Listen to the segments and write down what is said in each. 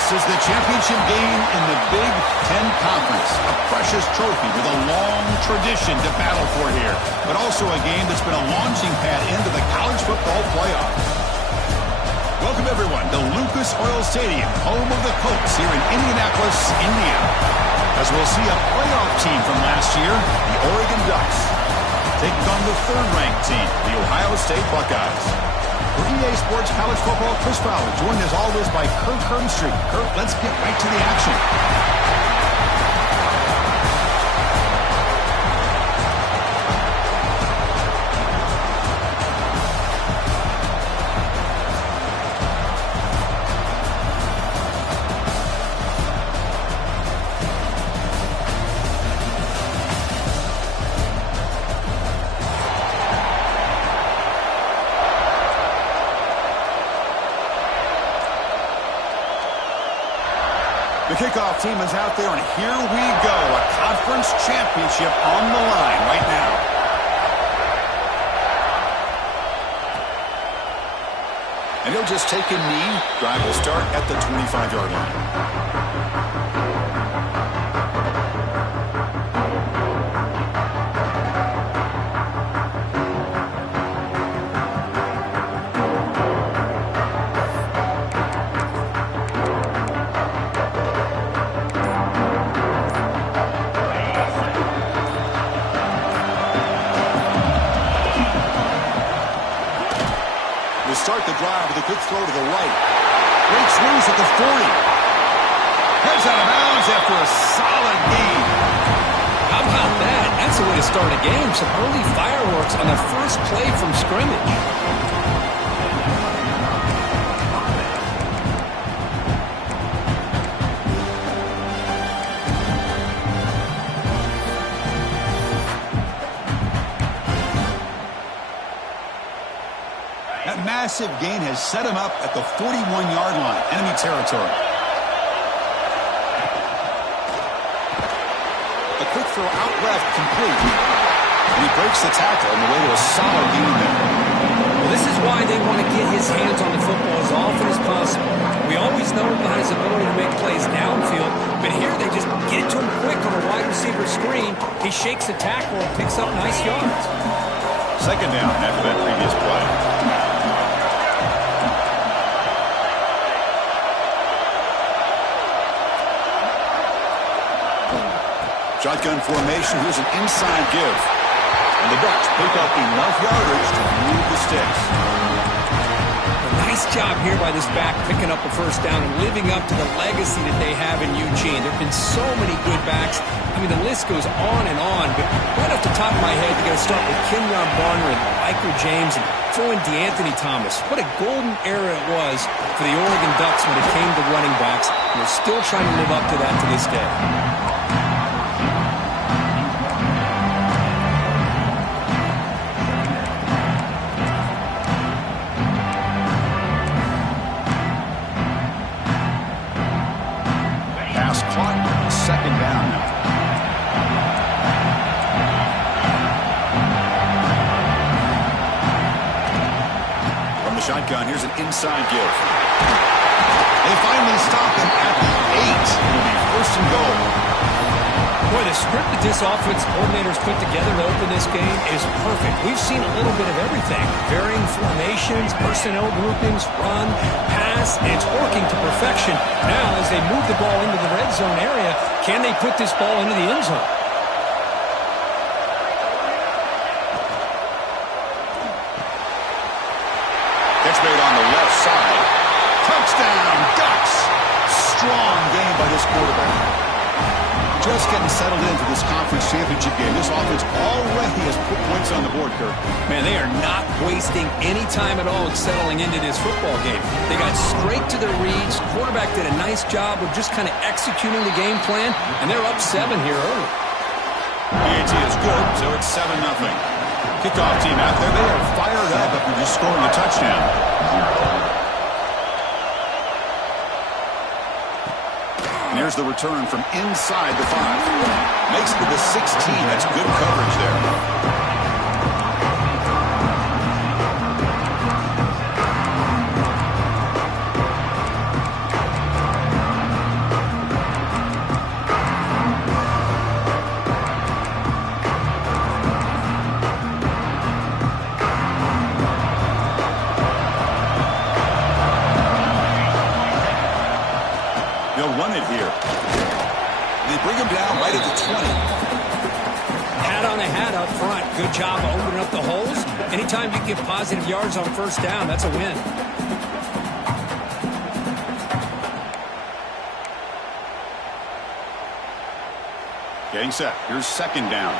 This is the championship game in the Big Ten Conference. A precious trophy with a long tradition to battle for here. But also a game that's been a launching pad into the college football playoff. Welcome, everyone, to Lucas Oil Stadium, home of the Colts here in Indianapolis, Indiana. As we'll see a playoff team from last year, the Oregon Ducks, taking on the third-ranked team, the Ohio State Buckeyes. For EA Sports College Football, Chris Fowler, joined as always by Kirk Hermstreet. Kirk, let's get right to the action. The kickoff team is out there, and here we go. A conference championship on the line right now. And he'll just take a knee. Drive will start at the 25-yard line. Start the drive with a quick throw to the right. Breaks loose at the 40. Heads out of bounds after a solid gain. How about that? That's the way to start a game. Some early fireworks on the first play from scrimmage. That massive gain has set him up at the 41-yard line, enemy territory. A quick throw out left, complete. And he breaks the tackle on the way to a solid gain there. Well, this is why they want to get his hands on the football as often as possible. We always know about his ability to make plays downfield, but here they just get it to him quick on a wide receiver screen. He shakes the tackle and picks up nice yards. Second down after that previous play. Shotgun formation. Here's an inside give. And the Ducks pick up enough yardage to move the sticks. Nice job here by this back, picking up a first down and living up to the legacy that they have in Eugene. There have been so many good backs. I mean, the list goes on and on. But right off the top of my head, you got to start with Kenyon Barner and Michael James and throw in DeAnthony Thomas. What a golden era it was for the Oregon Ducks when it came to running backs. And they're still trying to live up to that to this day. Second down now. From the shotgun, here's an inside give. They finally stop him at the 8. It'll be first and goal. Boy, the script that this offense coordinators put together to open this game is perfect. We've seen a little bit of everything. Varying formations, personnel groupings, run, pass, and it's working to perfection. Now, as they move the ball into the red zone area, can they put this ball into the end zone? Catch made on the left side. Touchdown, Ducks! Strong game by this quarterback. Just getting settled into this conference championship game. This offense already has put points on the board, Kirk. Man, they are not wasting any time at all in settling into this football game. They got straight to their reads. Quarterback did a nice job of just kind of executing the game plan, and they're up 7 here early. PAT is good, so it's 7-0. Kickoff team out there. They are fired up after just scoring a touchdown. And here's the return from inside the 5. Makes it to the 16. That's good coverage there. it here. They bring him down right at the 20. Hat on a hat up front. Good job opening up the holes. Anytime you get positive yards on first down, that's a win. Getting set. Here's second down.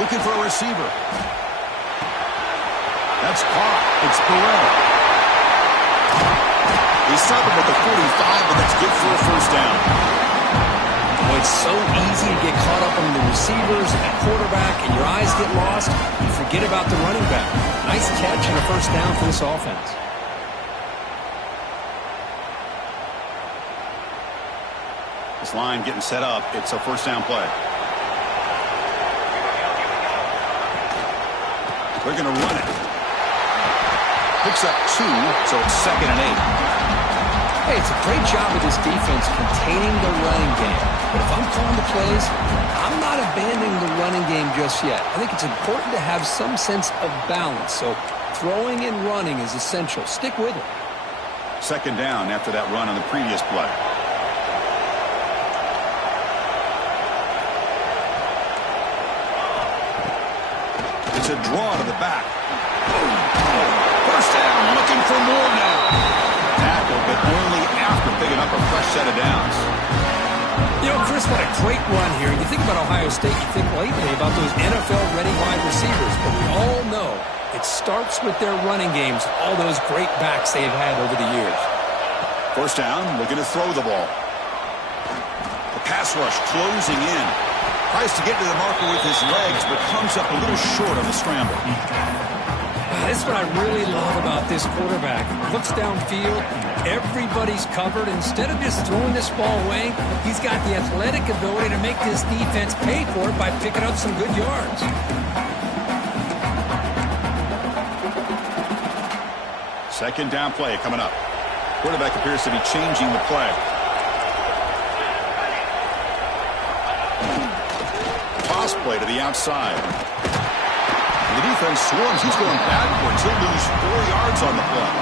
Looking for a receiver. That's caught. It's Burrell. They stop him at the 45, but that's good for a first down. Well, it's so easy to get caught up on the receivers and quarterback, and your eyes get lost. You forget about the running back. Nice catch and a first down for this offense. This line getting set up. It's a first down play. They're going to run it. Picks up 2, so it's 2nd and 8. Hey, it's a great job of this defense containing the running game. But if I'm calling the plays, I'm not abandoning the running game just yet. I think it's important to have some sense of balance. So throwing and running is essential. Stick with it. Second down after that run on the previous play. It's a draw to the back. First down, looking for more now. Tackle, but only after picking up a fresh set of downs. You know, Chris, what a great run here. You think about Ohio State, you think lately about those NFL-ready wide receivers, but we all know it starts with their running games, all those great backs they've had over the years. First down, looking to throw the ball. The pass rush closing in. Tries to get to the marker with his legs, but comes up a little short on the scramble. This is what I really love about this quarterback. Looks downfield, everybody's covered. Instead of just throwing this ball away, he's got the athletic ability to make this defense pay for it by picking up some good yards. Second down play coming up. Quarterback appears to be changing the play. Toss play to the outside. The defense swarms. He's going backwards. He'll lose 4 yards on the play.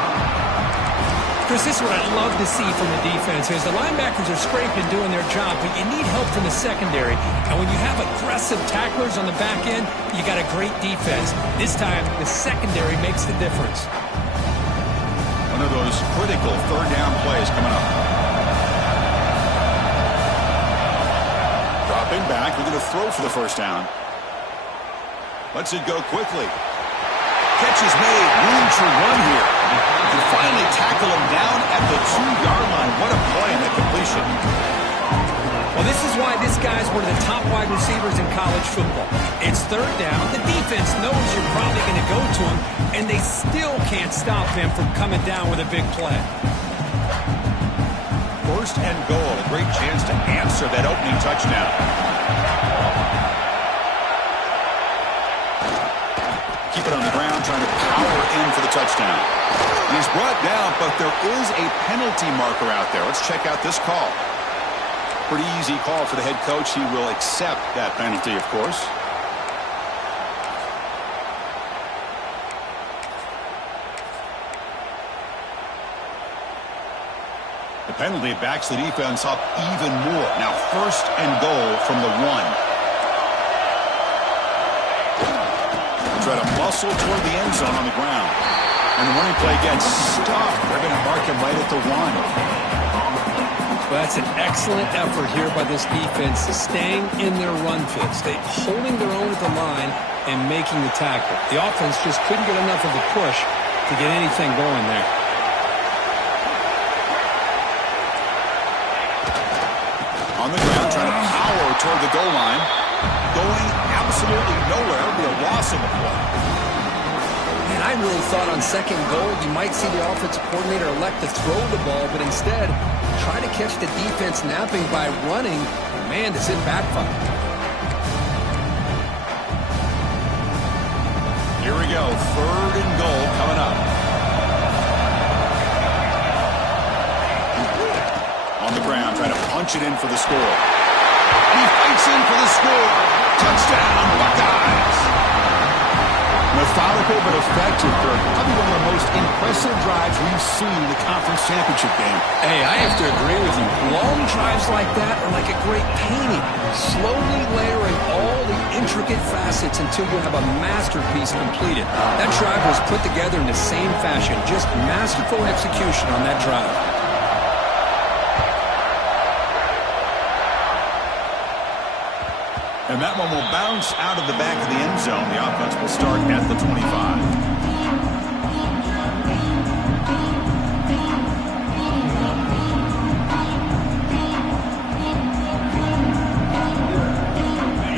Chris, this is what I love to see from the defense. Is the linebackers are scraping doing their job, but you need help from the secondary. And when you have aggressive tacklers on the back end, you got a great defense. This time, the secondary makes the difference. One of those critical third down plays coming up. Dropping back, looking to throw for the first down. Lets it go quickly. Catch is made. Room to run here. Can finally tackle him down at the 2-yard line. What a play in that completion. Well, this is why this guy's one of the top wide receivers in college football. It's third down. The defense knows you're probably going to go to him, and they still can't stop him from coming down with a big play. First and goal. A great chance to answer that opening touchdown. Keep it on the ground, trying to power in for the touchdown. And he's brought down, but there is a penalty marker out there. Let's check out this call. Pretty easy call for the head coach. He will accept that penalty, of course. The penalty backs the defense up even more. Now first and goal from the 1. Try to muscle toward the end zone on the ground. And the running play gets stopped. They're going to mark him right at the 1. Well, that's an excellent effort here by this defense, staying in their run fits. They holding their own at the line and making the tackle. The offense just couldn't get enough of a push to get anything going there. On the ground, trying to power toward the goal line. Going absolutely nowhere. It'll be a loss in the play. Man, I really thought on second goal you might see the offensive coordinator elect to throw the ball, but instead try to catch the defense napping by running. Man, does it backfire. Here we go. Third and goal coming up. On the ground, trying to punch it in for the score. He fights in for the score. Touchdown, Buckeyes. Methodical simple but effective, Kirk. Probably one of the most impressive drives we've seen in the conference championship game. Hey, I have to agree with you. Long drives like that are like a great painting. Slowly layering all the intricate facets until you have a masterpiece completed. That drive was put together in the same fashion. Just masterful execution on that drive. And that one will bounce out of the back of the end zone. The offense will start at the 25.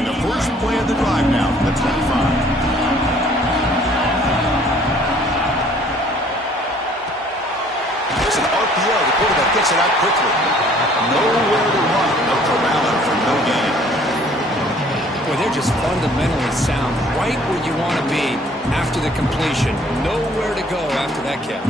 And the first play of the drive now from the 25. It's an RPO. The quarterback gets it out quickly. Nowhere to run. No corralling for no gain. Boy, they're just fundamentally sound, right where you want to be after the completion. Nowhere to go after that catch.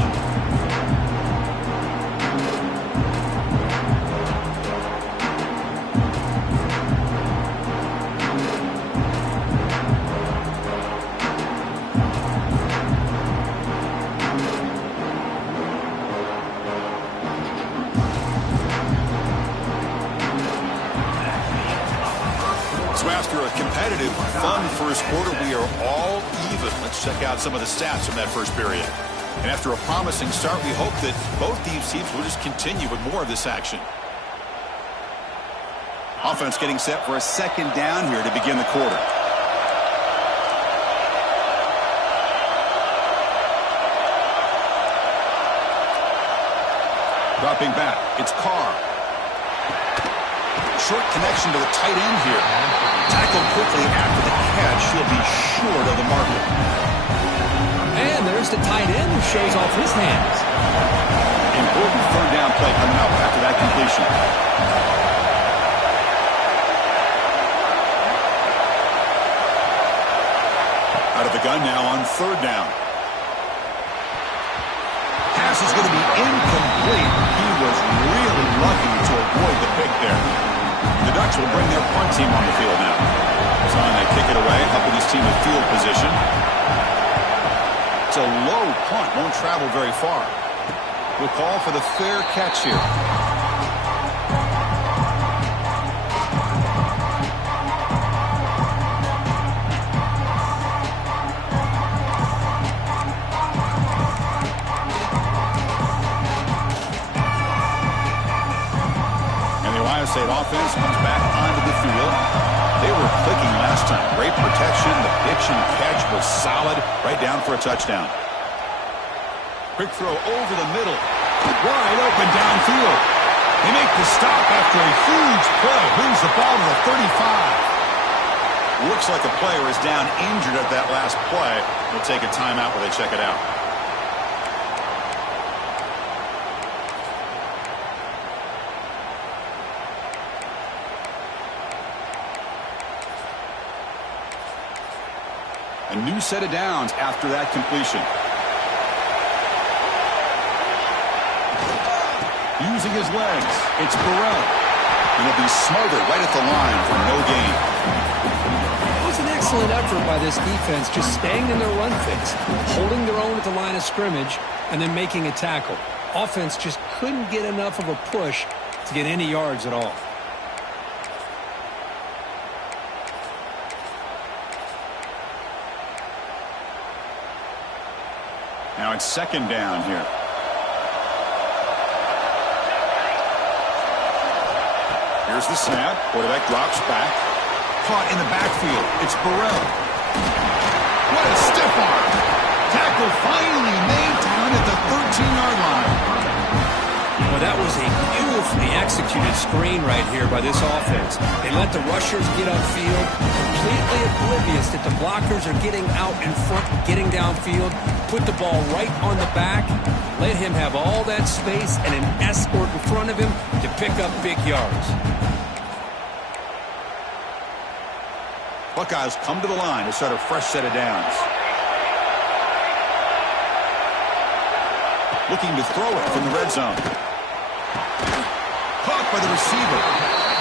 After a competitive, fun first quarter, we are all even. Let's check out some of the stats from that first period. And after a promising start, we hope that both these teams will just continue with more of this action. Offense getting set for a second down here to begin the quarter. Dropping back, it's Carr. Short connection to the tight end here. Tackled quickly after the catch. He'll be short of the marker. And there's the tight end who shows off his hands. Important third down play coming up after that completion. Out of the gun now on third down. Pass is going to be incomplete. He was really lucky to avoid the pick there. The Ducks will bring their punt team on the field now. So they kick it away, helping his team with field position. It's a low punt, won't travel very far. We'll call for the fair catch here. State offense comes back onto the field. They were clicking last time. Great protection. The pitch and catch was solid. Right down for a touchdown. Quick throw over the middle. Wide open downfield. They make the stop after a huge play. Brings the ball to the 35. Looks like a player is down injured at that last play. We'll take a timeout while they check it out. A new set of downs after that completion. Using his legs, it's Burrell. And he'll be smothered right at the line for no gain. It was an excellent effort by this defense, just staying in their run fix, holding their own at the line of scrimmage, and then making a tackle. Offense just couldn't get enough of a push to get any yards at all. Now it's second down here. Here's the snap. Quarterback drops back. Caught in the backfield. It's Burrell. What a stiff arm. Tackle finally made down at the 13-yard line. Well, that was a beautifully executed screen right here by this offense. They let the rushers get upfield, completely oblivious that the blockers are getting out in front and getting downfield. Put the ball right on the back, let him have all that space and an escort in front of him to pick up big yards. Buckeyes come to the line to start a fresh set of downs. Looking to throw it from the red zone. Caught by the receiver.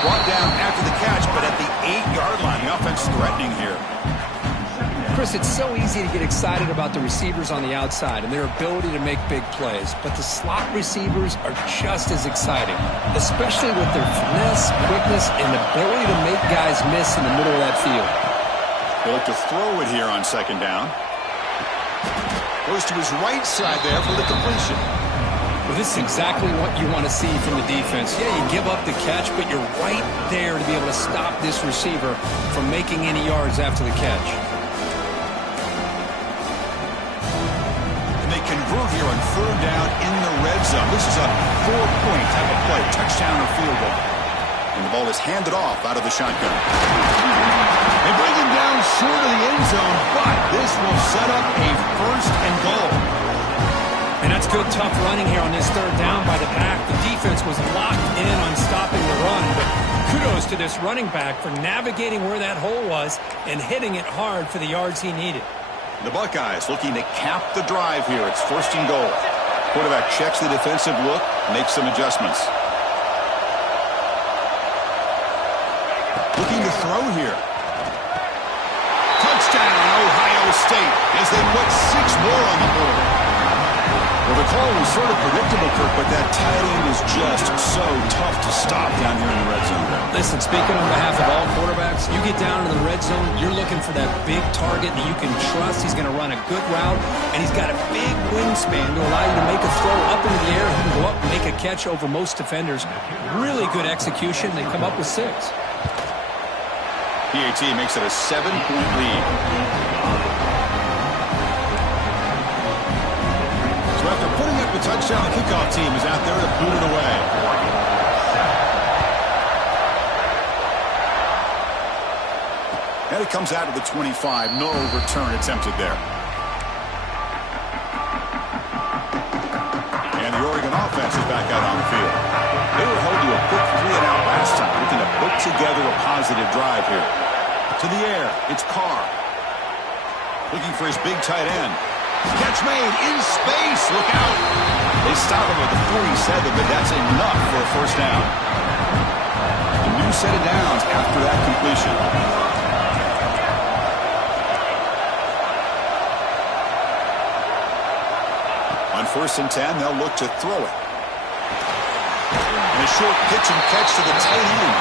Brought down after the catch, but at the 8-yard line. The offense threatening here. Chris, it's so easy to get excited about the receivers on the outside and their ability to make big plays, but the slot receivers are just as exciting, especially with their finesse, quickness, and ability to make guys miss in the middle of that field. They look to throw it here on second down. Goes to his right side there for the completion. Well, this is exactly what you want to see from the defense. Yeah, you give up the catch, but you're right there to be able to stop this receiver from making any yards after the catch. Convert here on third down in the red zone. This is a 4-point type of play, touchdown or field goal. And the ball is handed off out of the shotgun. They bring him down short of the end zone, but this will set up a first and goal. And that's good, tough running here on this third down by the back. The defense was locked in on stopping the run, but kudos to this running back for navigating where that hole was and hitting it hard for the yards he needed. The Buckeyes looking to cap the drive here. It's first and goal. Quarterback checks the defensive look, makes some adjustments. Looking to throw here. Touchdown, Ohio State, as they put 6 more on the board. Well, the call was sort of predictable, Kirk, but that tight end is just so tough to stop down here in the red zone. Listen, speaking on behalf of all quarterbacks, you get down into the red zone, you're looking for that big target that you can trust. He's going to run a good route, and he's got a big wingspan to allow you to make a throw up into the air. He can go up and make a catch over most defenders. Really good execution. They come up with 6. PAT makes it a 7-point lead. So after putting up the touchdown, the kickoff team is out there to boot it away. And it comes out of the 25. No return attempted there. And the Oregon offense is back out on the field. They were held to a quick 3-and-out last time, looking to put together a positive drive here. To the air, it's Carr. Looking for his big tight end. Catch made in space. Look out. They stop him at the 47, but that's enough for a first down. A new set of downs after that completion. On 1st and 10, they'll look to throw it. And a short pitch and catch to the tight end.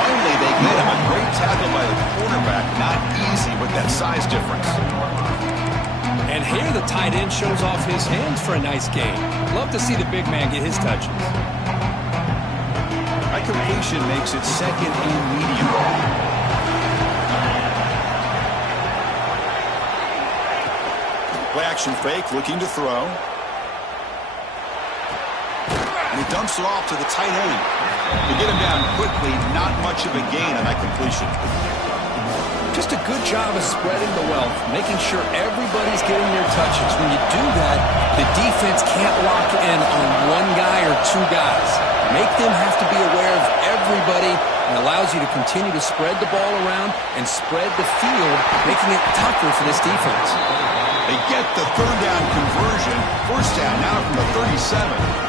Finally, they get him. A great tackle by the quarterback. Not easy with that size difference. And here the tight end shows off his hands for a nice gain. Love to see the big man get his touches. That completion makes it 2nd and medium. Play action fake, looking to throw. And he dumps it off to the tight end. To get him down quickly, not much of a gain on that completion. Just a good job of spreading the wealth, making sure everybody's getting their touches. When you do that, the defense can't lock in on one guy or 2 guys. Make them have to be aware of everybody and allows you to continue to spread the ball around and spread the field, making it tougher for this defense. They get the third down conversion. First down now from the 37.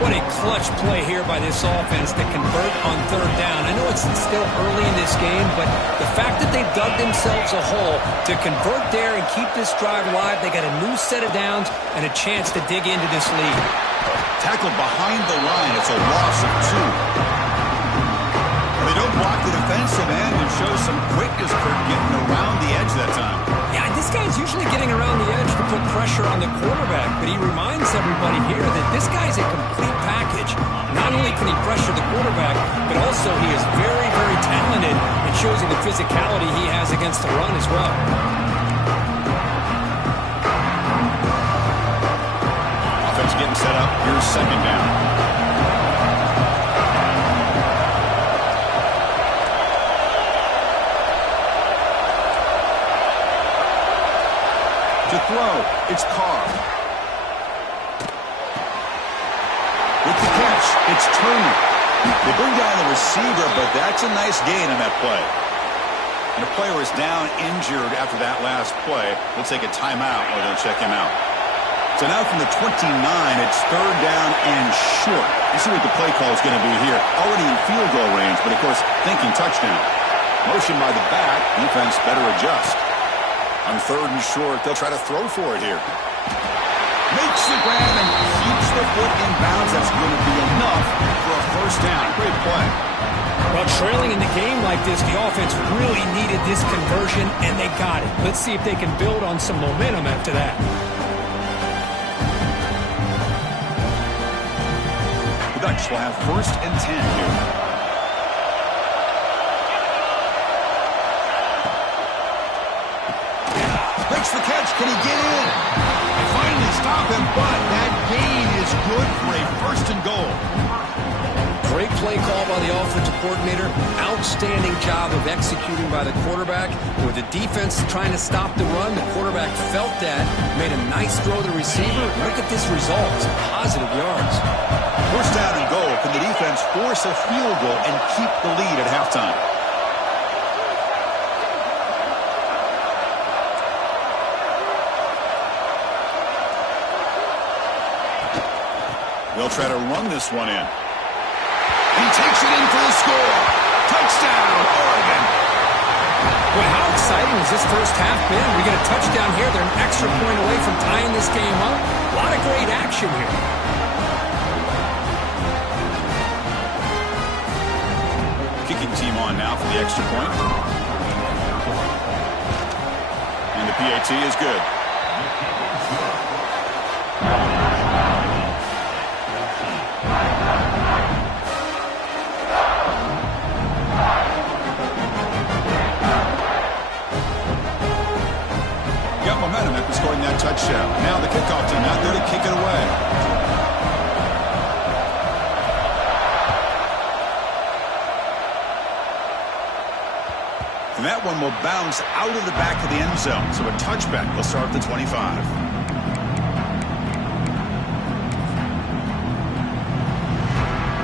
What a clutch play here by this offense to convert on third down. I know it's still early in this game, but the fact that they've dug themselves a hole to convert there and keep this drive alive, they got a new set of downs and a chance to dig into this lead. Tackled behind the line. It's a loss of 2. They don't block the defensive end and show some quickness for getting around the edge that time. Yeah, this guy's usually getting around the edge to put pressure on the quarterback, but he reminds everybody here that this guy's a complete package. Not only can he pressure the quarterback, but also he is very, very talented and shows you the physicality he has against the run as well. Offense getting set up. Here's second down. To throw, it's Carr. With the catch, it's Turner. They bring down the receiver, but that's a nice gain on that play. And the player is down injured after that last play. We'll take a timeout while they'll check him out. So now from the 29, it's third down and short. You see what the play call is going to be here. Already in field goal range, but of course, thinking touchdown. Motion by the back. Defense better adjust. On 3rd and short, they'll try to throw for it here. Makes the grab and keeps the foot in bounds. That's going to be enough for a first down. Great play. Well, trailing in the game like this, the offense really needed this conversion, and they got it. Let's see if they can build on some momentum after that. The Ducks will have 1st and 10 here. Makes the catch. Can he get in? They finally stop him, but that gain is good for a 1st and goal. Great play call by the offensive coordinator. Outstanding job of executing by the quarterback. With the defense trying to stop the run, the quarterback felt that, made a nice throw to the receiver. Look at this result. Some positive yards. 1st down and goal. Can the defense force a field goal and keep the lead at halftime? They'll try to run this one in. He takes it in for the score. Touchdown, Oregon. Boy, how exciting has this first half been? We get a touchdown here. They're an extra point away from tying this game up. A lot of great action here. Kicking team on now for the extra point. And the PAT is good. Momentum after scoring that touchdown. Now the kickoff team out there to kick it away. And that one will bounce out of the back of the end zone. So a touchback will start at the 25.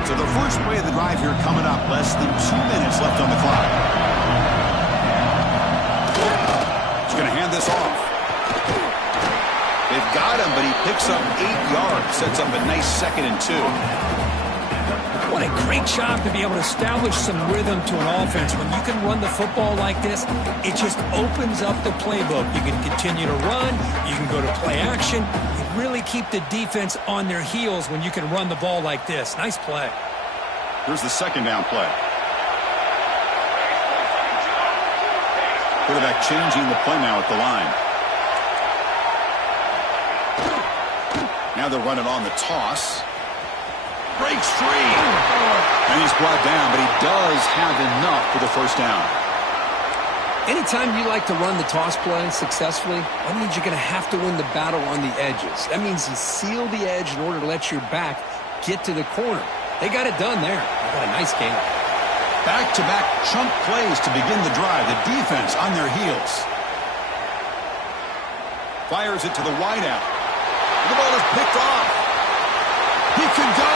So the first play of the drive here coming up. Less than 2 minutes left on the clock. He's going to hand this off. They've got him, but he picks up 8 yards. Sets up a nice 2nd and 2. What a great job to be able to establish some rhythm to an offense. When you can run the football like this, it just opens up the playbook. You can continue to run. You can go to play action. You really keep the defense on their heels when you can run the ball like this. Nice play. Here's the 2nd down play. Quarterback changing the play now at the line. Now they're running on the toss. Breaks free. And he's brought down, but he does have enough for the first down. Anytime you like to run the toss play successfully, that means you're going to have to win the battle on the edges. That means you seal the edge in order to let your back get to the corner. They got it done there. They got a nice game. Back-to-back chunk plays to begin the drive. The defense on their heels. Fires it to the wideout. The ball is picked off. He can go.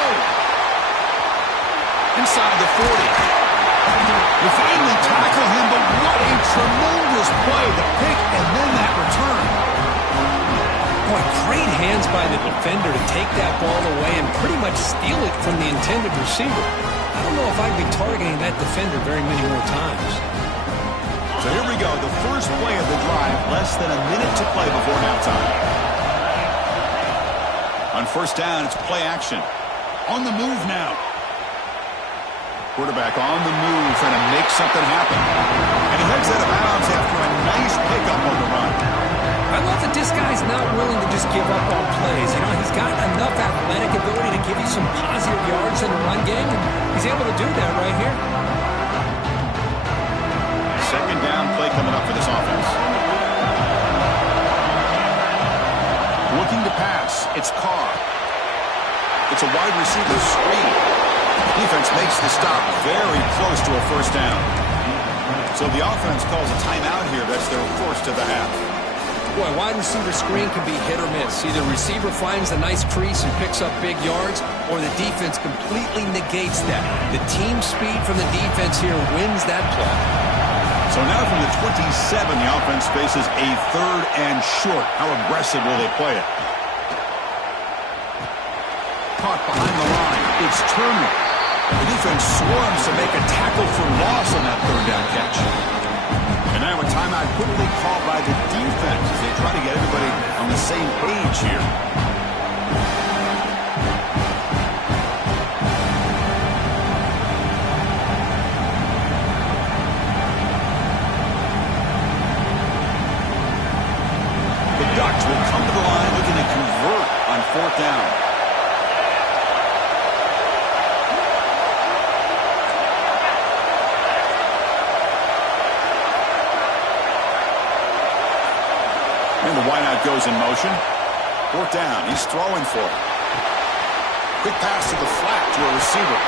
Inside the 40. They finally tackle him, but what a tremendous play. The pick and then that return. Boy, great hands by the defender to take that ball away and pretty much steal it from the intended receiver. I don't know if I'd be targeting that defender very many more times. So here we go. The first play of the drive. Less than a minute to play before halftime. On 1st down, it's play action. On the move now. Quarterback on the move, trying to make something happen. And he heads out of bounds after a nice pickup on the run. I love that this guy's not willing to just give up on plays. You know, he's got enough athletic ability to give you some positive yards in the run game, and he's able to do that right here. 2nd down play coming up for this offense. Looking to pass. It's Carr. It's a wide receiver screen. Defense makes the stop very close to a first down. So the offense calls a timeout here. That's their first of the half. Boy, wide receiver screen can be hit or miss. Either receiver finds a nice crease and picks up big yards, or the defense completely negates that. The team speed from the defense here wins that play. So now from the 27, the offense faces a 3rd and short. How aggressive will they play it? Caught behind the line. It's Turner. The defense swarms to make a tackle for loss on that 3rd down catch. And now a timeout quickly called by the defense same page here. The Ducks will come to the line looking to convert on 4th down. And the wideout goes in motion. 4th down. He's throwing for it. Quick pass to the flat to a receiver.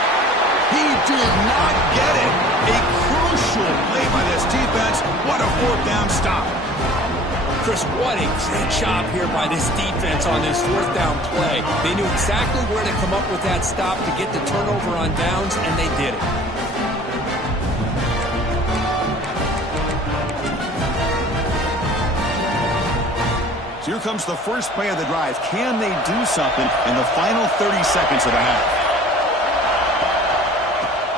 He did not get it. A crucial play by this defense. What a 4th down stop. Chris, what a great job here by this defense on this 4th down play. They knew exactly where to come up with that stop to get the turnover on downs, and they did it. So here comes the first play of the drive. Can they do something in the final 30 seconds of the half?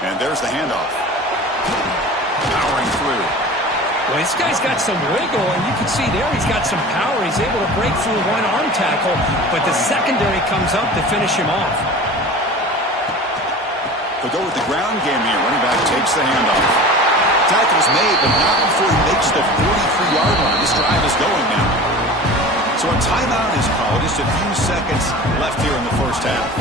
And there's the handoff. Powering through. Well, this guy's got some wiggle, and you can see there he's got some power. He's able to break through one arm tackle, but the secondary comes up to finish him off. They'll go with the ground game here. Running back takes the handoff. Tackle's made, but not before he makes the 43-yard line. This drive is going now. So a timeout is called. Just a few seconds left here in the first half.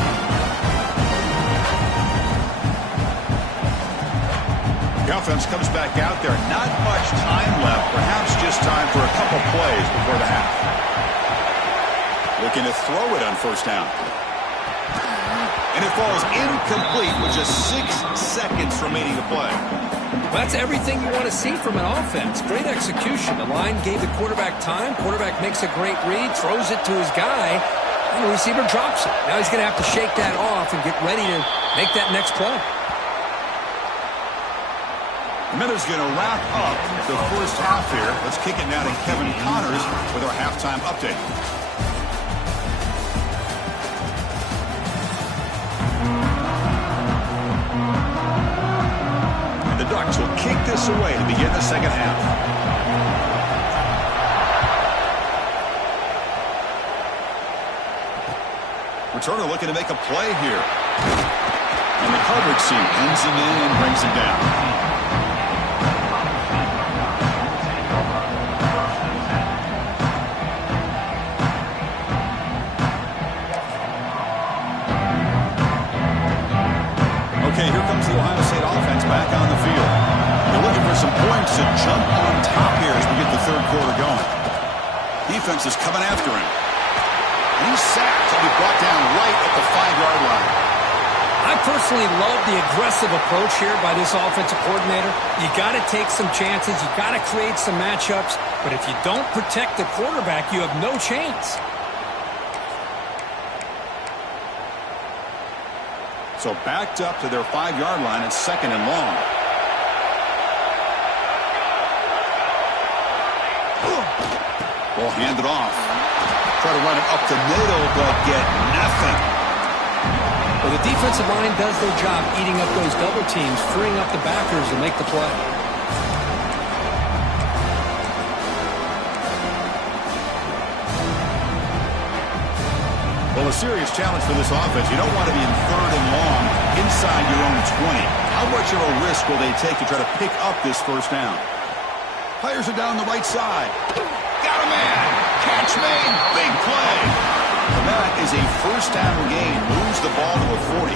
The offense comes back out there. Not much time left. Perhaps just time for a couple plays before the half. Looking to throw it on 1st down. And it falls incomplete with just 6 seconds remaining to play. Well, that's everything you want to see from an offense. Great execution. The line gave the quarterback time. Quarterback makes a great read, throws it to his guy, and the receiver drops it. Now he's going to have to shake that off and get ready to make that next play. Miller's going to wrap up the first half here. Let's kick it now to Kevin Connors with our halftime update. And the Ducks will kick this away to begin the second half. Returner looking to make a play here. And the coverage seam ends him in and brings him down. Okay, here comes the Ohio State offense back on the field. They're looking for some points to jump on top here as we get the third quarter going. Defense is coming after him. And he's sacked. He'll be brought down right at the 5-yard line. I personally love the aggressive approach here by this offensive coordinator. You got to take some chances. You got to create some matchups. But if you don't protect the quarterback, you have no chance. So backed up to their 5-yard line. It's 2nd and long. Ball handed off. Try to run it up the middle, but get nothing. Well, the defensive line does their job eating up those double teams, freeing up the backers to make the play. Well, a serious challenge for this offense. You don't want to be in 3rd and long inside your own 20. How much of a risk will they take to try to pick up this first down? Players are down the right side. Got a man. Catch made. Big play. And that is a first down gain. Moves the ball to a 40.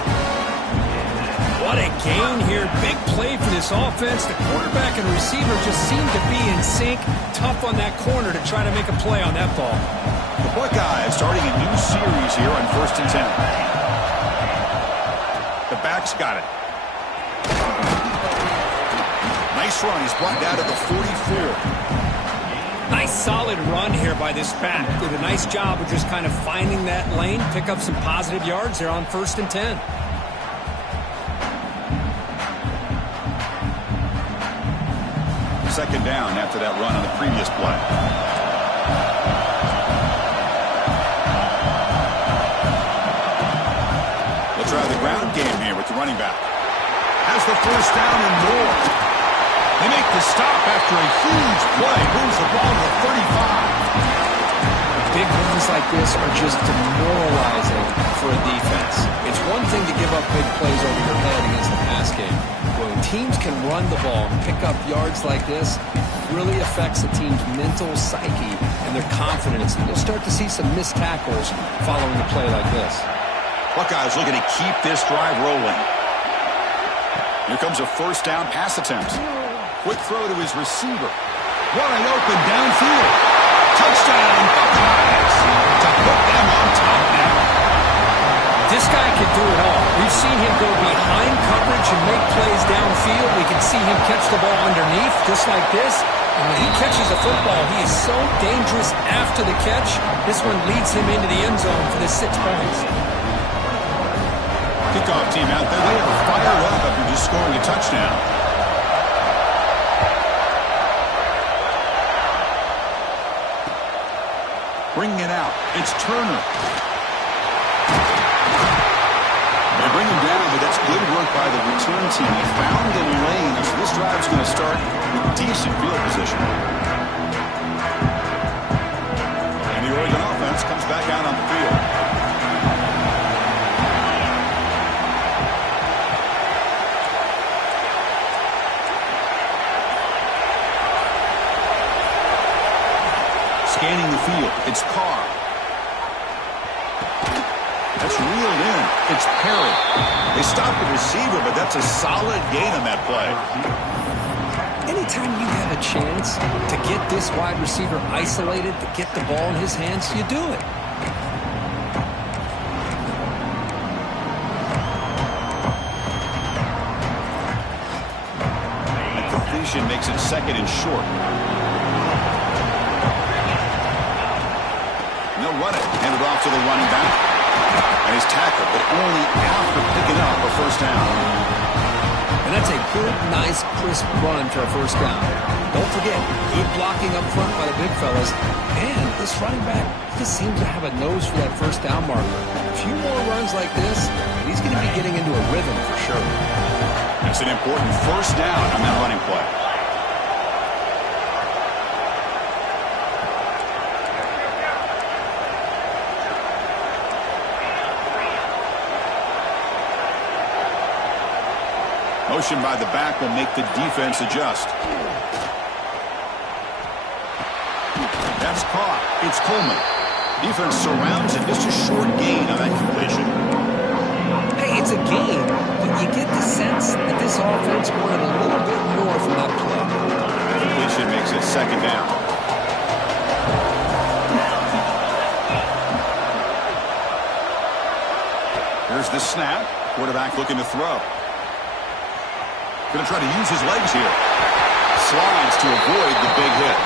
What a gain here. Big play for this offense. The quarterback and receiver just seem to be in sync. Tough on that corner to try to make a play on that ball. The Buckeyes starting a new series here on 1st and 10. The back's got it. Nice run. He's brought down to the 44. Nice solid run here by this back. Did a nice job of just kind of finding that lane, pick up some positive yards there on 1st and 10. Second down after that run on the previous play. They'll try the ground game here with the running back. Has the first down and more. They make the stop after a huge play. Moves the ball to the 35. Big runs like this are just demoralizing for a defense. It's one thing to give up big plays over your head against the pass game. When teams can run the ball and pick up yards like this, it really affects the team's mental psyche and their confidence. And you'll start to see some missed tackles following a play like this. Buckeyes looking to keep this drive rolling. Here comes a first down pass attempt. Quick throw to his receiver. Wide open downfield. Touchdown, Buckeyes. To put them on top now. This guy can do it all. We've seen him go behind coverage and make plays downfield. We can see him catch the ball underneath just like this. And when he catches a football, he is so dangerous after the catch. This one leads him into the end zone for the 6 points. Kickoff team out there. They are fired up after just scoring a touchdown. Bringing it out. It's Turner. They bring him down, but that's good work by the return team. He found the lane, so this drive's going to start with decent field position. And the Oregon offense comes back out on the field. Scanning the field, it's Carr. That's reeled in. It's Perry. They stopped the receiver, but that's a solid gain on that play. Anytime you have a chance to get this wide receiver isolated, to get the ball in his hands, you do it. The completion makes it second and short. They'll run it. Hand it off to the running back. And he's tackled, but only after picking up a first down. And that's a good, nice, crisp run for a first down. Don't forget, good blocking up front by the big fellas. And this running back just seems to have a nose for that first down marker. A few more runs like this, and he's going to be getting into a rhythm for sure. That's an important first down on that running play. Motion by the back will make the defense adjust. That's caught. It's Coleman. Defense surrounds it. Just a short gain on that completion. Hey, it's a gain, but you get the sense that this offense wanted a little bit more from that play. Completion makes it second down. Here's the snap. Quarterback looking to throw. Going to try to use his legs here. Slides to avoid the big hit.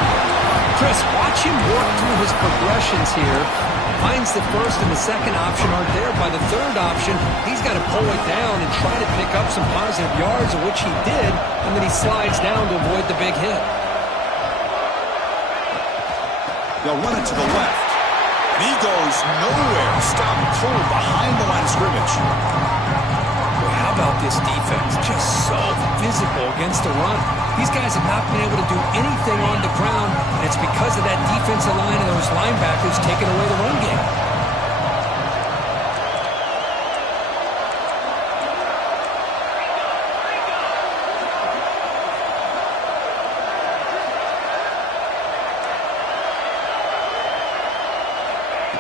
Chris, watch him work through his progressions here. Finds the first and the second option aren't there. By the third option, he's got to pull it down and try to pick up some positive yards, of which he did, and then he slides down to avoid the big hit. They'll run it to the left. And he goes nowhere. Stop pull behind the line of scrimmage. How about this defense? Just so physical against the run. These guys have not been able to do anything on the ground, and it's because of that defensive line and those linebackers taking away the run game.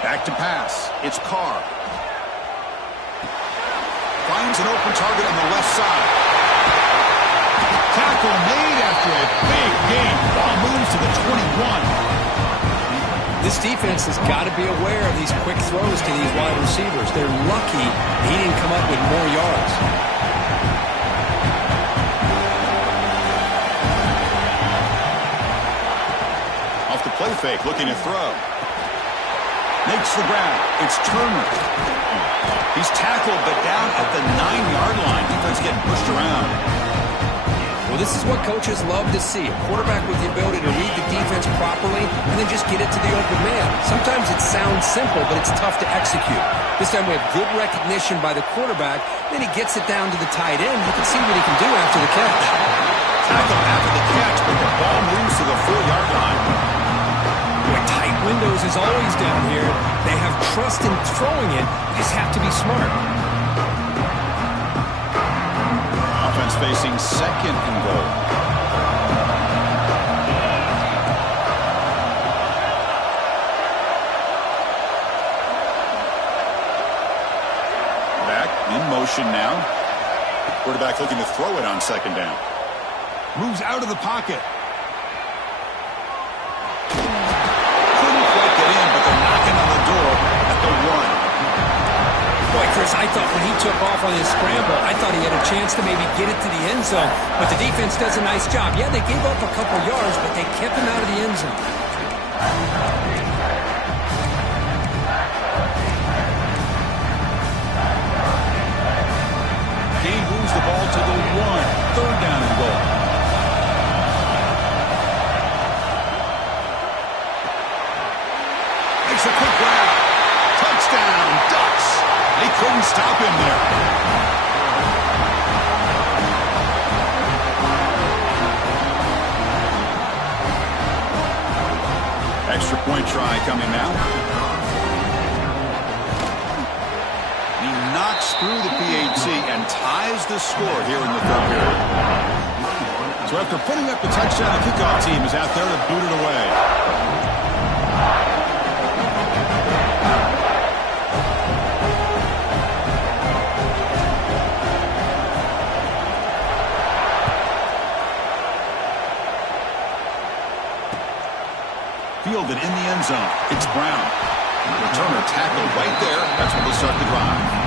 Back to pass. It's Carr. Finds an open target on the left side. Tackle made after a big gain. Ball moves to the 21. This defense has got to be aware of these quick throws to these wide receivers. They're lucky he didn't come up with more yards. Off the play fake, looking to throw. Makes the grab. It's Turner. He's tackled, but down at the 9-yard line. Defense getting pushed around. Well, this is what coaches love to see. A quarterback with the ability to read the defense properly and then just get it to the open man. Sometimes it sounds simple, but it's tough to execute. This time we have good recognition by the quarterback. Then he gets it down to the tight end. You can see what he can do after the catch. Tackle after the catch, but the ball moves to the 4-yard line. Boy, tight windows is always down here. They have trust in throwing it. You just have to be smart. Offense facing second and goal. Back in motion now. Quarterback looking to throw it on second down. Moves out of the pocket. Couldn't quite get in, but they're knocking on the door at the 1. Boy, Chris, I thought when he took off on his scramble, I thought he had a chance to maybe get it to the end zone. But the defense does a nice job. Yeah, they gave up a couple yards, but they kept him out of the end zone. Game moves the ball to the 1. Third down and goal. Makes a quick grab. Touchdown, Ducks. They couldn't stop him there. Extra point try coming now. He knocks through the PAT and ties the score here in the third period. So after putting up the touchdown, the kickoff team is out there to boot it away. Fielded in the end zone. It's Brown. Returner tackled right there. That's where they start the drive.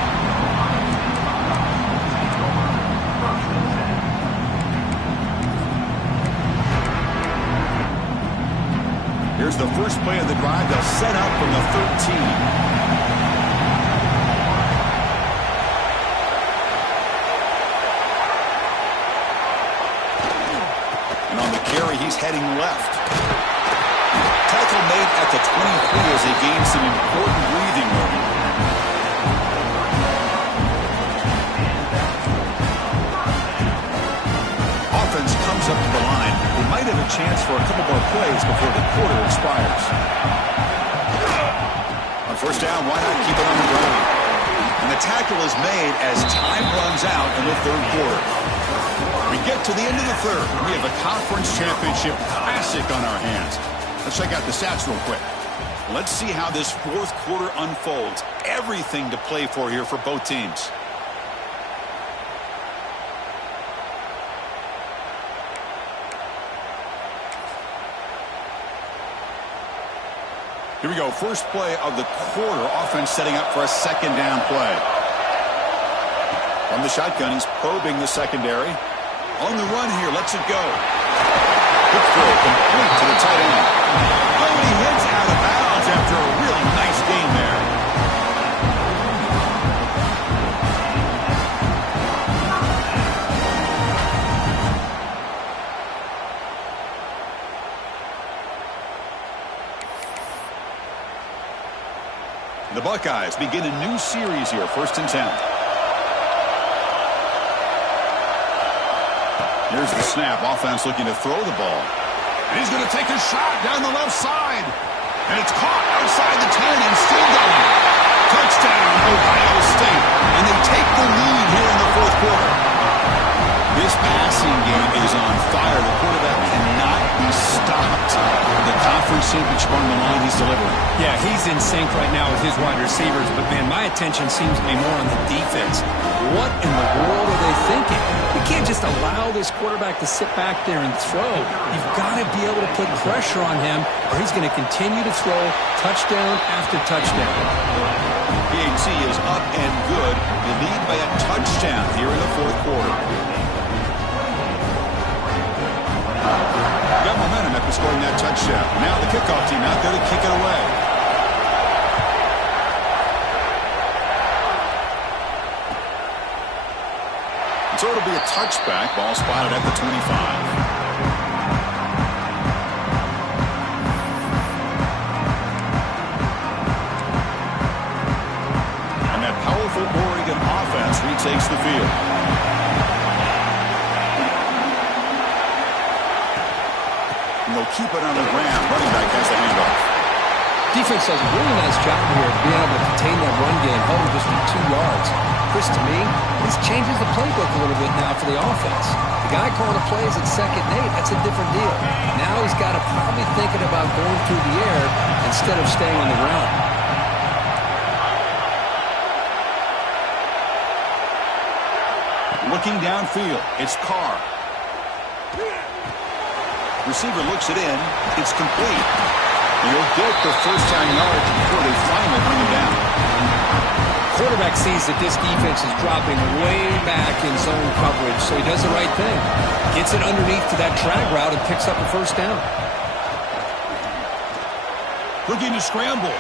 Here's the first play of the drive. They'll set up from the 13. And on the carry, he's heading left. Tackle made at the 23 as they gain some important breathing room. Offense comes up to the line. They might have a chance for a couple more plays before the quarter expires. On first down, why not keep it on the ground? And the tackle is made as time runs out in the third quarter. We get to the end of the third. We have a conference championship classic on our hands. Let's check out the stats real quick. Let's see how this fourth quarter unfolds. Everything to play for here for both teams. Here we go. First play of the quarter. Offense setting up for a second down play. From the shotgun, he's probing the secondary. On the run here, lets it go. Quick throw, complete to the tight end. Oh, and he hits out of bounds after a really nice game there. The Buckeyes begin a new series here, 1st and 10. Here's the snap. Offense looking to throw the ball. And he's going to take a shot down the left side. And it's caught outside the 10 and still going. Touchdown, Ohio State. And they take the lead here in the fourth quarter. This passing game is on fire. The quarterback cannot be stopped. The conference championship on the line he's delivering. Yeah, he's in sync right now with his wide receivers. But, man, my attention seems to be more on the defense. What in the world are they thinking? You can't just allow this quarterback to sit back there and throw. You've got to be able to put pressure on him, or he's going to continue to throw touchdown after touchdown. PAT is up and good. They lead by a touchdown here in the fourth quarter. Got momentum after scoring that touchdown. Now the kickoff team out there to kick it away. So it'll be a touchback. Ball spotted at the 25. Oregon offense retakes the field. And they'll keep it on the ground. Running back has the handoff. Defense does a really nice job here of being able to contain that run game, held him just at 2 yards. Chris, to me, this changes the playbook a little bit now for the offense. The guy calling the plays at 2nd and 8, that's a different deal. Now he's got to probably thinking about going through the air instead of staying on the ground. Looking downfield, it's Carr. Receiver looks it in. It's complete. And he'll get the first-time yards before they finally bring him down. Quarterback sees that this defense is dropping way back in zone coverage, so he does the right thing. Gets it underneath to that drag route and picks up a first down. Looking to scramble.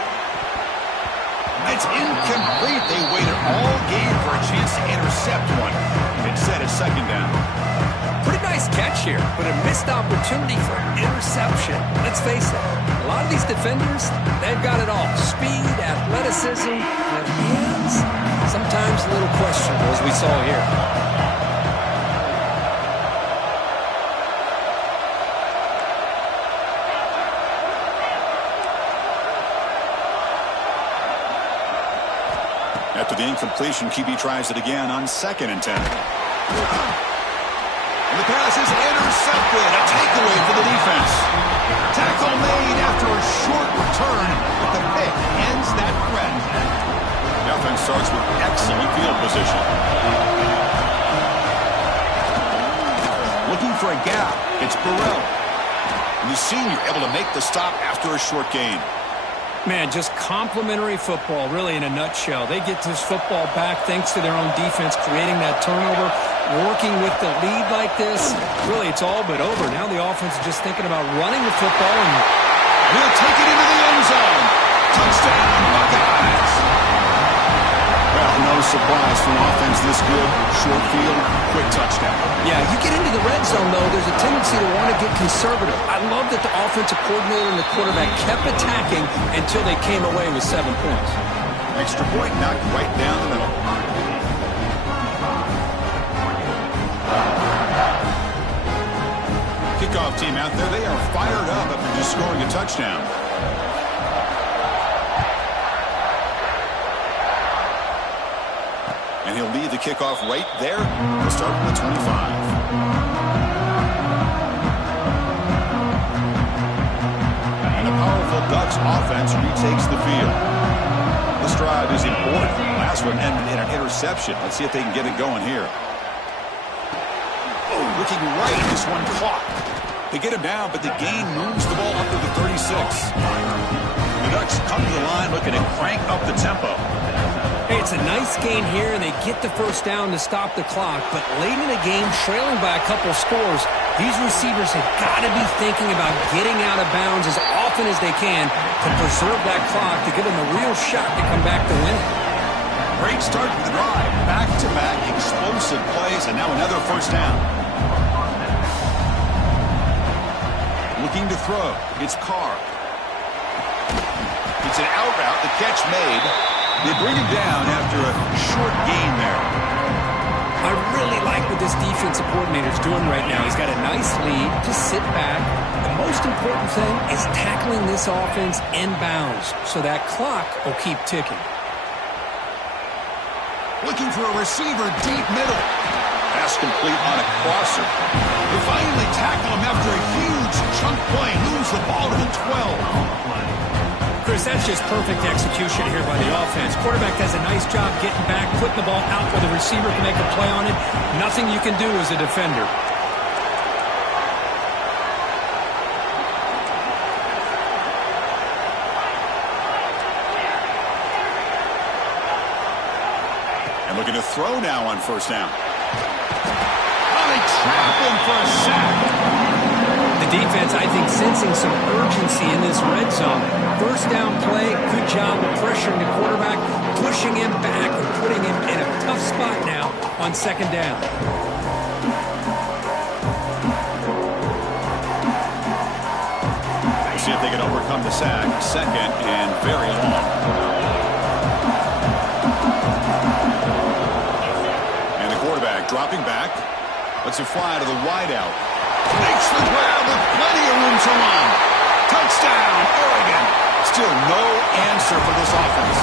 It's incomplete. They waited all game for a chance to intercept one. Instead, it's 2nd down. Pretty nice catch here, but a missed opportunity for interception. Let's face it, a lot of these defenders, they've got it all. Speed, athleticism, and hands. Sometimes a little questionable, as we saw here. After the incompletion, QB tries it again on 2nd and 10. And the pass is intercepted. A takeaway for the defense. Tackle made after a short return, but the pick ends that threat. The offense starts with excellent field position. Looking for a gap. It's Burrell. And the senior able to make the stop after a short gain. Man, just complimentary football, really, in a nutshell. They get this football back thanks to their own defense, creating that turnover, working with the lead like this. Really, it's all but over. Now the offense is just thinking about running the football, and he'll take it into the end zone. Touchdown, Buckeyes. Well, no surprise for an offense this good. Short field, quick touchdown. Yeah, you get into the red zone, though, there's a tendency to want to get conservative. I love that the offensive coordinator and the quarterback kept attacking until they came away with 7 points. Extra point knocked right down the middle. Kickoff team out there, they are fired up after just scoring a touchdown. And he'll lead the kickoff right there. He'll start from the 25. And a powerful Ducks offense retakes the field. This drive is important. Last one ended in an interception. Let's see if they can get it going here. Oh, looking right. This one caught. They get him down, but the gain moves the ball up to the 36. The Ducks come to the line looking to crank up the tempo. Hey, it's a nice gain here, and they get the first down to stop the clock. But late in the game, trailing by a couple scores, these receivers have got to be thinking about getting out of bounds as often as they can to preserve that clock to give them a real shot to come back to win it. Great start to the drive. Back-to-back explosive plays, and now another first down. Looking to throw. It's Carr. It's an out route. The catch made. They bring him down after a short gain there. I really like what this defensive coordinator is doing right now. He's got a nice lead. Just sit back. The most important thing is tackling this offense in bounds so that clock will keep ticking. Looking for a receiver deep middle. Pass complete on a crosser. They finally tackle him after a huge chunk play. Moves the ball to the 12. Chris, that's just perfect execution here by the offense. Quarterback does a nice job getting back, putting the ball out where the receiver can make a play on it. Nothing you can do as a defender. And looking to throw now on first down. Oh, they trap him for a sack. The defense, I think, sensing some urgency in this red zone. First down play, good job of pressuring the quarterback, pushing him back and putting him in a tough spot now on second down. We'll see if they can overcome the sack. Second and very long. And the quarterback dropping back. Lets it fly to the wideout. Makes the grab with plenty of room to run. Touchdown, Oregon. Still no answer for this offense.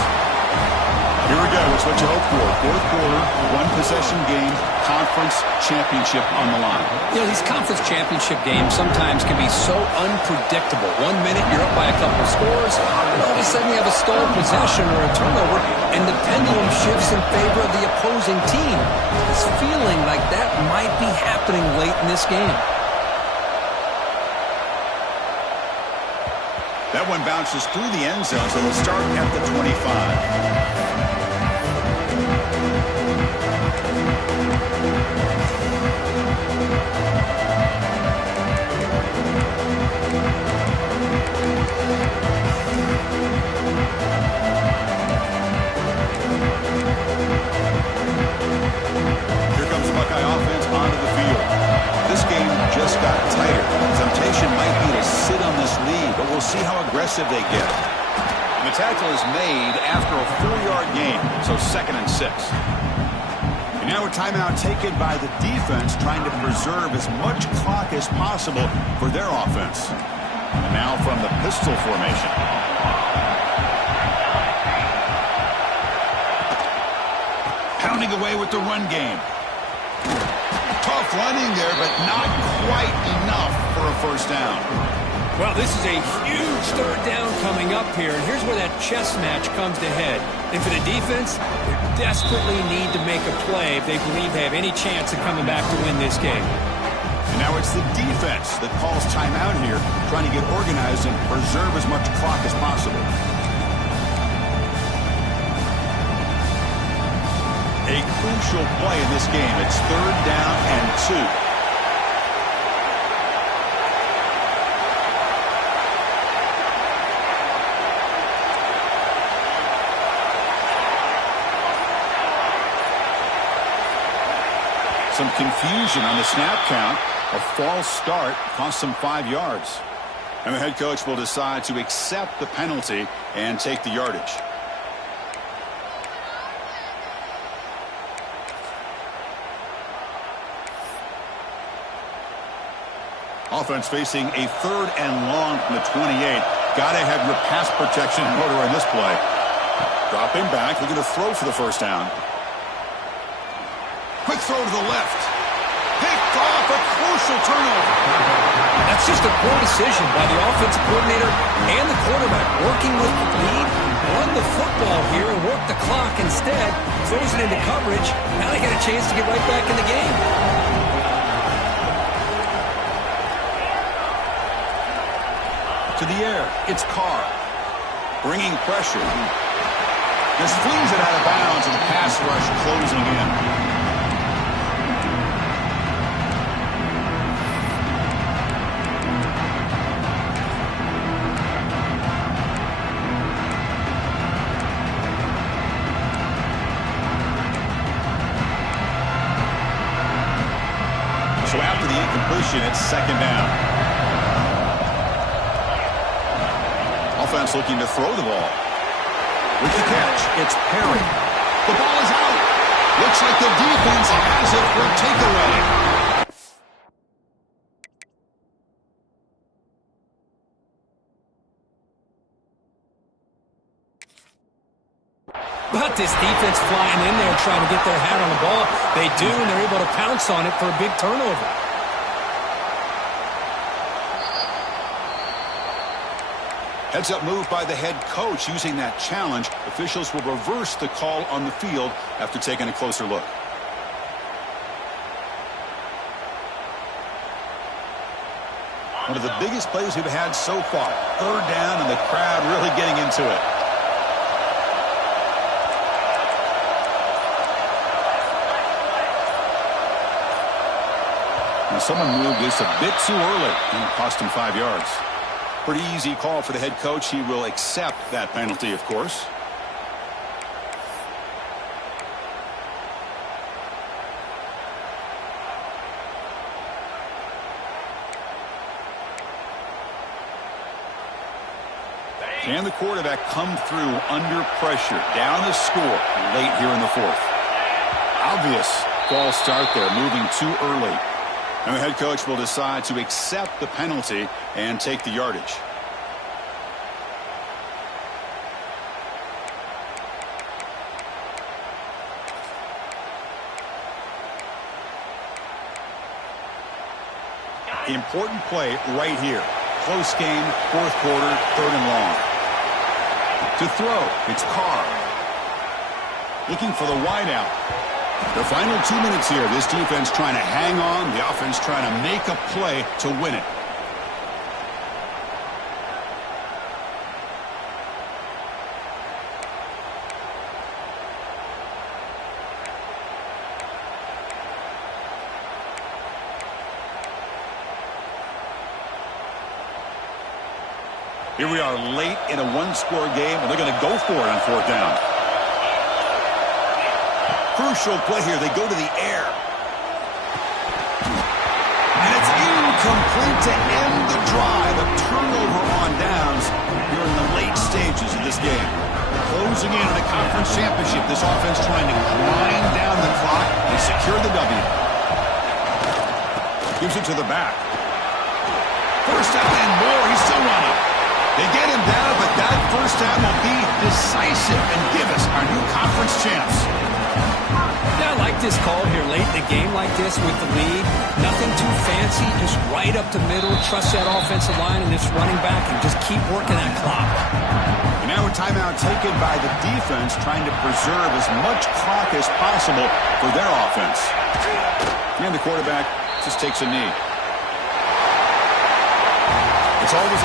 Here we go. It's what you hope for. Fourth quarter, one-possession game, conference championship on the line. You know, these conference championship games sometimes can be so unpredictable. 1 minute, you're up by a couple of scores, and all of a sudden you have a stalled possession or a turnover, and the pendulum shifts in favor of the opposing team. It's feeling like that might be happening late in this game. That one bounces through the end zone, so we'll start at the 25. Here comes the Buckeye offense onto the field. This game just got tighter. Temptation might be to sit on this lead, but we'll see how aggressive they get. And the tackle is made after a 4-yard gain, so 2nd and 6. And now a timeout taken by the defense, trying to preserve as much clock as possible for their offense. And now from the pistol formation. Pounding away with the run game. Tough running there, but not quite enough for a first down. Well, this is a huge third down coming up here, and here's where that chess match comes to head. And for the defense, they desperately need to make a play if they believe they have any chance of coming back to win this game. And now it's the defense that calls timeout here, trying to get organized and preserve as much clock as possible. A crucial play in this game. It's 3rd down and 2. Some confusion on the snap count. A false start cost them 5 yards. And the head coach will decide to accept the penalty and take the yardage. Offense facing a 3rd and long from the 28. Got to have your pass protection in order on this play. Dropping back, looking to throw for the first down. Quick throw to the left. Picked off, a crucial turnover. That's just a poor decision by the offensive coordinator and the quarterback. Working with the lead, run the football here and work the clock instead. Throws it into coverage. Now they got a chance to get right back in the game. To the air, it's Carr. Bringing pressure. Just flings it out of bounds and the pass rush closing in. So after the incompletion, it's 2nd down. Offense looking to throw the ball. With the catch, it's Perry. The ball is out. Looks like the defense has it for a takeaway. But this defense flying in there trying to get their hat on the ball. They do, and they're able to pounce on it for a big turnover. Heads-up move by the head coach using that challenge. Officials will reverse the call on the field after taking a closer look. One of the biggest plays we've had so far. 3rd down, and the crowd really getting into it. Now someone moved this a bit too early, and it cost him 5 yards. Pretty easy call for the head coach. He will accept that penalty, of course. Can the quarterback come through under pressure? Down the score late here in the 4th. Obvious false start there, moving too early. And the head coach will decide to accept the penalty and take the yardage. Important play right here. Close game, fourth quarter, third and long. To throw, it's Carr. Looking for the wideout. The final 2 minutes here. This defense trying to hang on. The offense trying to make a play to win it. Here we are late in a one-score game, and they're going to go for it on fourth down. Crucial play here. They go to the air. And it's incomplete to end the drive. A turnover on downs here in the late stages of this game. Closing in on a conference championship. This offense trying to grind down the clock and secure the W. Gives it to the back. First down and more. He's still running. They get him down, but that first down will be decisive and give us our new conference champs. Yeah, I like this call here late in the game like this with the lead. Nothing too fancy, just right up the middle. Trust that offensive line and this running back and just keep working that clock. And now a timeout taken by the defense, trying to preserve as much clock as possible for their offense. And the quarterback just takes a knee. It's always